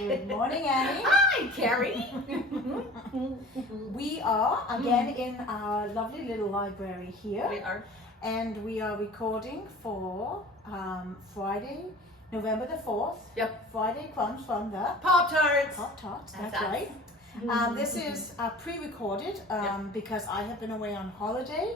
Good morning, Annie. Hi, Carrie. We are again in our lovely little library here. We are. And we are recording for Friday, November the 4th. Yep. Friday Crumbs from the Pop-Tarts. Tarts, that's right. This is pre-recorded because I have been away on holiday.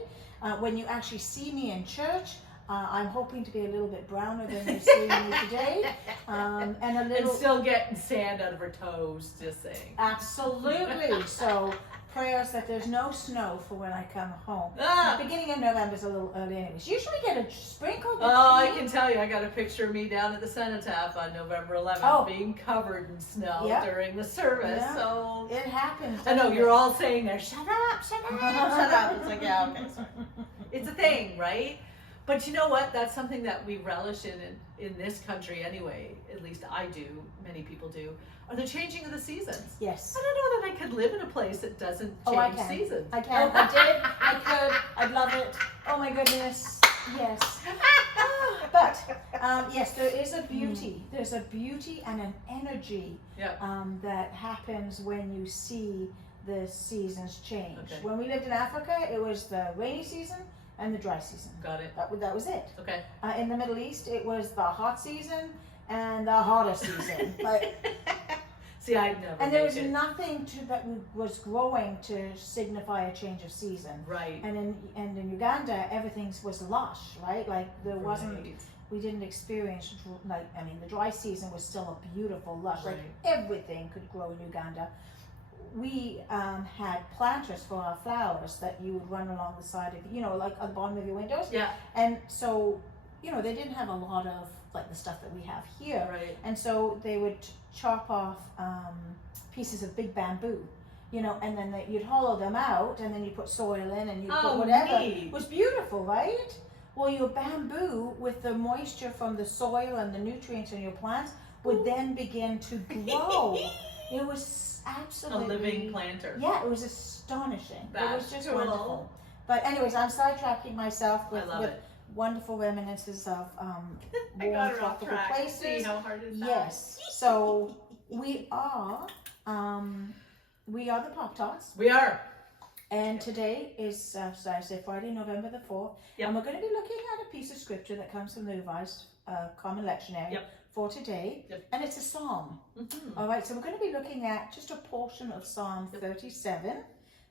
When you actually see me in church, I'm hoping to be a little bit browner than you're seeing me today. And a little... And still getting sand out of her toes, just saying. Absolutely. So prayers that there's no snow for when I come home. Ah. The beginning of November is a little early anyways. Usually get a sprinkle. Oh, I can tell you, I got a picture of me down at the cenotaph on November 11th being covered in snow during the service. Yeah. So it happens. I know, you're all saying there, shut up, shut up, shut up. It's like, yeah, okay, sorry. It's a thing, right? But you know what? That's something that we relish in this country anyway. At least I do. Many people do. Are the changing of the seasons? Yes. I don't know that I could live in a place that doesn't change seasons. I can. I did. I could. I'd love it. Oh my goodness. Yes. But yes, there is a beauty. There's a beauty and an energy that happens when you see the seasons change. Okay. When we lived in Africa, it was the rainy season and the dry season. Got it. That was it. Okay. In the Middle East, it was the hot season and the hotter season. See, I'd never. And there was nothing that was growing to signify a change of season. Right. And in Uganda, everything was lush, right? Like there wasn't. We didn't experience the dry season was still a beautiful lush. Like everything could grow in Uganda. We had planters for our flowers that you would run along the side of, like at the bottom of your windows. Yeah. And so, they didn't have a lot of like the stuff that we have here. Right. And so they would chop off pieces of big bamboo, and then you'd hollow them out, and then you put soil in, and you put whatever. It was beautiful, right? Well, your bamboo, with the moisture from the soil and the nutrients in your plants, would then begin to grow. It was absolutely a living planter. Yeah, it was astonishing. It was just cool. wonderful. But anyways, I'm sidetracking myself with it. Wonderful reminiscences of warm tropical places. See how hard is that? Yes. So we are the Pop-Tarts. We are. And today is Friday, November the 4th. Yep. And we're going to be looking at a piece of scripture that comes from the Revised Common Lectionary for today. Yep. And it's a psalm. Mm-hmm. All right, so we're going to be looking at just a portion of Psalm 37.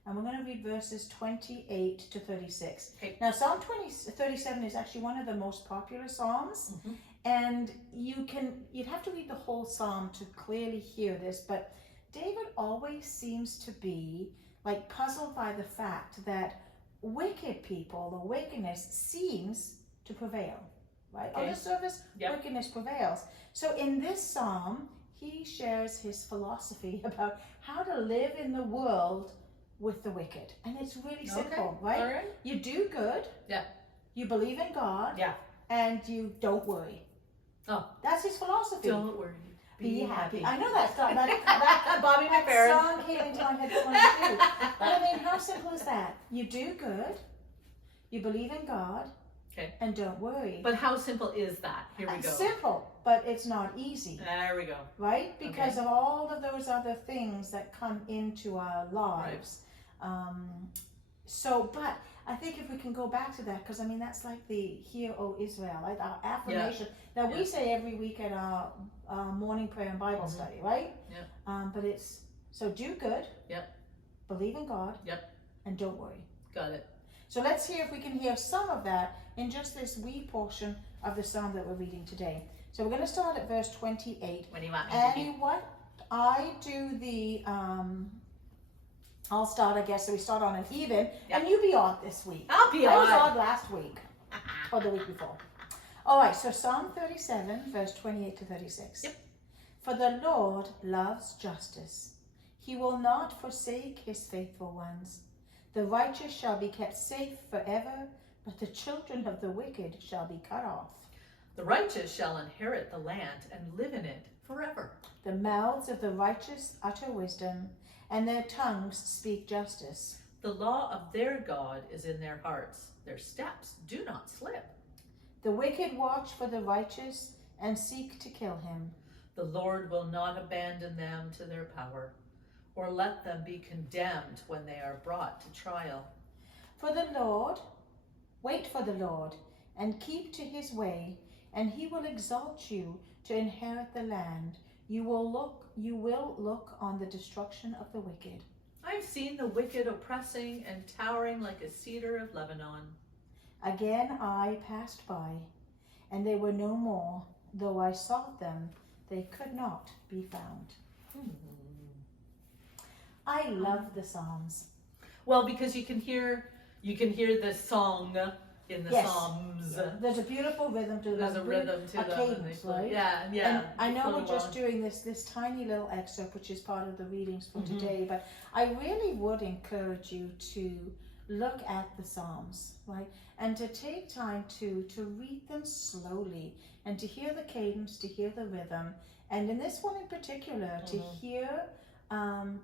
And we're going to read verses 28 to 36. Okay. Now, Psalm 37 is actually one of the most popular psalms. Mm-hmm. And you'd have to read the whole psalm to clearly hear this, but David always seems to be like puzzled by the fact that wicked people, the wickedness seems to prevail, right? Okay. On the surface, wickedness prevails. So in this psalm, he shares his philosophy about how to live in the world with the wicked. And it's really simple, right? All right? You do good. Yeah. You believe in God. Yeah. And you don't worry. Oh. That's his philosophy. Don't worry. Be happy. I know that Bobby McFerrin song came into my head too. But I mean, how simple is that? You do good. You believe in God. Okay. And don't worry. But how simple is that? Here we go. Simple, but it's not easy. There we go. Right? Because of all of those other things that come into our lives. Right. But I think if we can go back to that, because I mean, that's like the Hear, O Israel, like our affirmation that we say every week at our morning prayer and Bible study, right? Yeah. But it's, so do good. Yep. Believe in God. Yep. And don't worry. Got it. So let's hear if we can hear some of that in just this wee portion of the psalm that we're reading today. So we're going to start at verse 28. What do you want me to do? And what I do the, I'll start, I guess, so we start on an even, and you be odd this week. I'll be odd. I odd. was odd last week, or the week before. All right, so Psalm 37, verse 28 to 36. Yep. For the Lord loves justice. He will not forsake his faithful ones. The righteous shall be kept safe forever, but the children of the wicked shall be cut off. The righteous shall inherit the land and live in it forever. The mouths of the righteous utter wisdom, and their tongues speak justice. The law of their God is in their hearts. Their steps do not slip. The wicked watch for the righteous and seek to kill him. The Lord will not abandon them to their power, or let them be condemned when they are brought to trial. Wait for the Lord, and keep to his way, and he will exalt you to inherit the land. You will look on the destruction of the wicked. I've seen the wicked oppressing and towering like a cedar of Lebanon. Again I passed by, and they were no more. Though I sought them, they could not be found. I love the Psalms. Well, because you can hear the song in the Psalms. Yeah. There's a beautiful rhythm to them. There's a rhythm to them. Cadence, right? Yeah. And I know we're just doing this tiny little excerpt, which is part of the readings for today, but I really would encourage you to look at the Psalms, right? And to take time to read them slowly and to hear the cadence, to hear the rhythm. And in this one in particular, to hear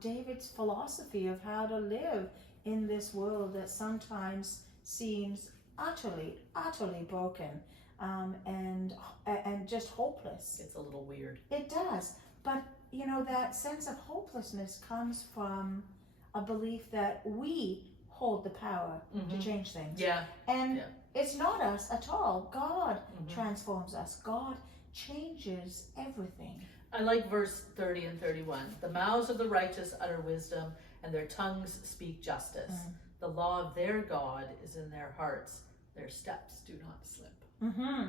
David's philosophy of how to live in this world that sometimes seems utterly broken and just hopeless. It's a little weird. It does. But, you know, that sense of hopelessness comes from a belief that we hold the power to change things. Yeah. And it's not us at all. God transforms us. God changes everything. I like verse 30 and 31. The mouths of the righteous utter wisdom, and their tongues speak justice. The law of their God is in their hearts. Their steps do not slip.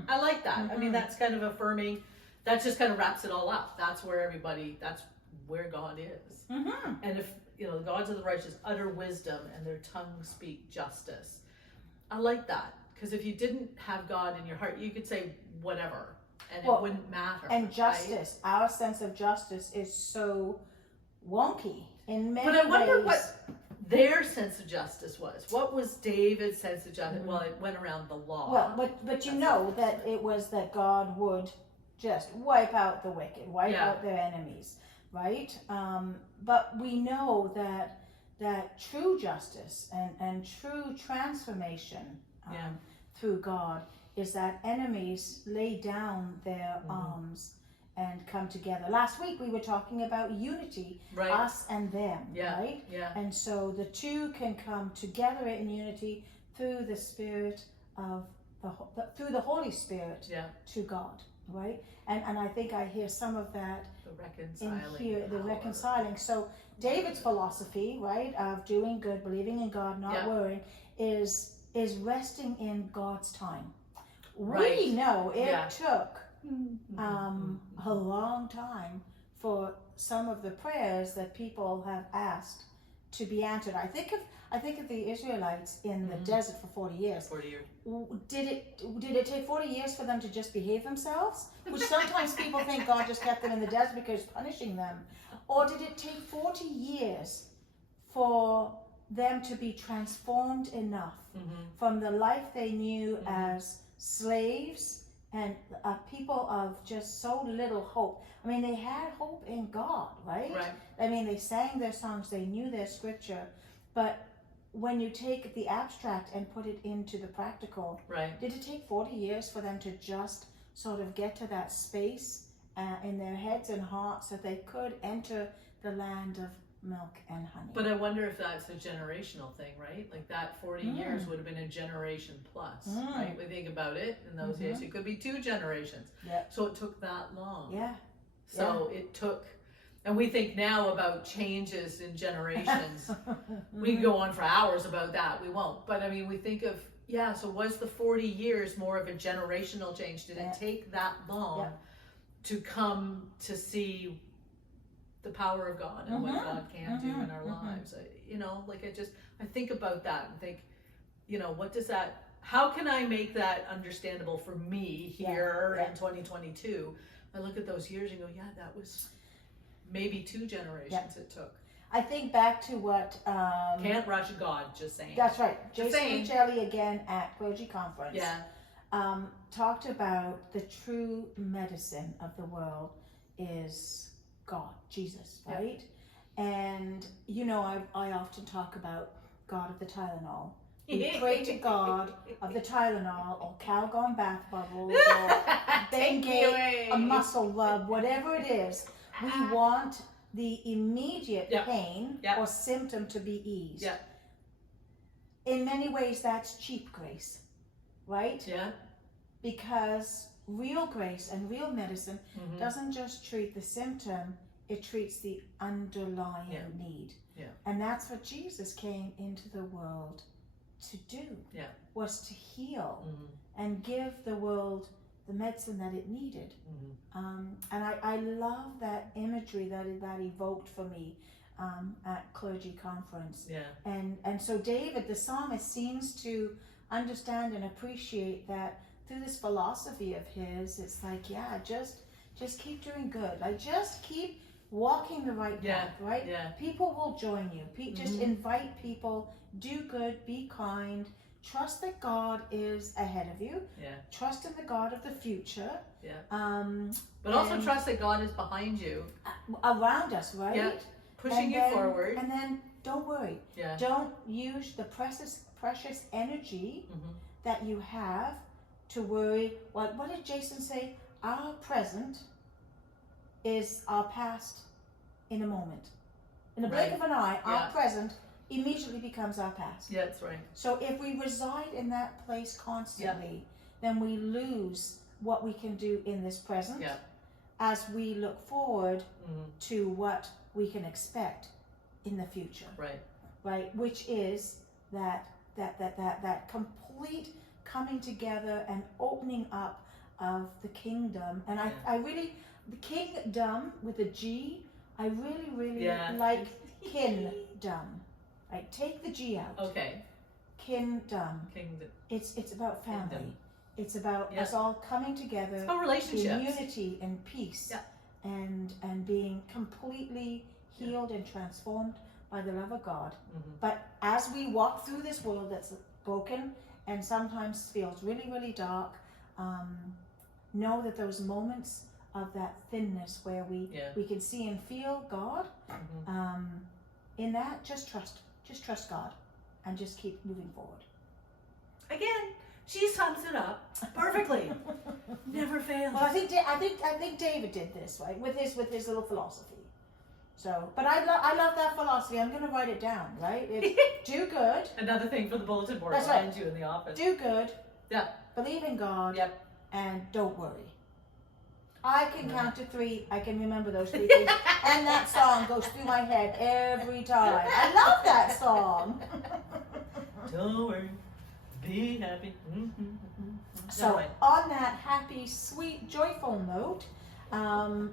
I like that. I mean, that's kind of affirming. That just kind of wraps it all up. That's where God is. And if, you know, the gods of the righteous utter wisdom and their tongues speak justice. I like that. Because if you didn't have God in your heart, you could say whatever and it wouldn't matter. And justice, our sense of justice is so wonky in many ways. But I wonder what their sense of justice was. What was David's sense of justice? Well, it went around the law. Well, but you know that it was that God would just wipe out the wicked, wipe out their enemies, right? But we know that true justice and true transformation through God is that enemies lay down their arms and come together. Last week we were talking about unity, us and them, right? Yeah. And so the two can come together in unity through the Spirit of through the Holy Spirit to God, right? And I think I hear some of that in here, the reconciling. So David's philosophy, right, of doing good, believing in God, not worrying, is resting in God's time. We know it took a long time for some of the prayers that people have asked to be answered. I think of the Israelites in the desert for 40 years. 40 years. Did it take 40 years for them to just behave themselves? Which sometimes people think God just kept them in the desert because he's punishing them. Or did it take 40 years for them to be transformed enough from the life they knew as slaves and people of just so little hope? I mean, they had hope in God, right? I mean, they sang their songs, they knew their scripture, but when you take the abstract and put it into the practical, did it take 40 years for them to just sort of get to that space in their heads and hearts that they could enter the land of milk and honey? But I wonder if that's a generational thing, right? Like that 40 years would have been a generation plus, right? We think about it in those days, it could be 2 generations. So it took that long. So it took, and we think now about changes in generations. We can go on for hours about that. We won't. But I mean, we think of, so was the 40 years more of a generational change? Did it take that long to come to see the power of God and what God can do in our lives? You know, like I think about that and think, you know, what does that, how can I make that understandable for me here in 2022? I look at those years and go, that was maybe 2 generations it took. I think back to what... Can't rush God, just saying. That's right. Jason Michelli again at Clergy Conference talked about the true medicine of the world is God, Jesus, right? And, you know, I often talk about God of the Tylenol. We pray to God of the Tylenol or Calgon bath bubbles or Bengay, a muscle rub, whatever it is. We want the immediate pain or symptom to be eased. In many ways, that's cheap grace, right? Yeah. Because real grace and real medicine doesn't just treat the symptom, it treats the underlying need. Yeah. And that's what Jesus came into the world to do, was to heal and give the world the medicine that it needed. And I love that imagery that evoked for me at clergy conference. And so David, the psalmist, seems to understand and appreciate that through this philosophy of his. It's like, just keep doing good. Like, just keep walking the right path, right? People will join you. Just invite people, do good, be kind, trust that God is ahead of you, trust in the God of the future. But also trust that God is behind you. Around us, right? Pushing you forward. And then don't worry. Don't use the precious energy that you have to worry. What did Jason say? Our present is our past in a moment. In the blink of an eye, our present immediately becomes our past. Yeah, that's right. So if we reside in that place constantly, then we lose what we can do in this present as we look forward to what we can expect in the future. Right? Which is that complete coming together and opening up of the kingdom. And I really, the kingdom with a G, I really like kingdom. Right? Take the G out. Okay. Kingdom. It's about family. Kingdom. It's about us all coming together. It's about relationships. In unity and peace. And being completely healed and transformed by the love of God. But as we walk through this world that's broken and sometimes feels really dark, know that those moments of that thinness where we can see and feel God, in that, just trust God and just keep moving forward. Again, she sums it up perfectly. Never fails. Well, I think David did this, right, with his little philosophy. So, but I love that philosophy. I'm going to write it down, right? It's do good. Another thing for the bulletin board That's behind you in the office. Do good. Yeah. Believe in God. Yep. And don't worry. I can count to 3. I can remember those 3 things. And that song goes through my head every time. I love that song. Don't worry. Be happy. So on that happy, sweet, joyful note,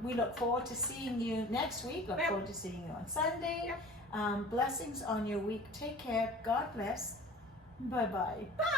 we look forward to seeing you next week. Look forward to seeing you on Sunday. Blessings on your week. Take care. God bless. Bye-bye. Bye.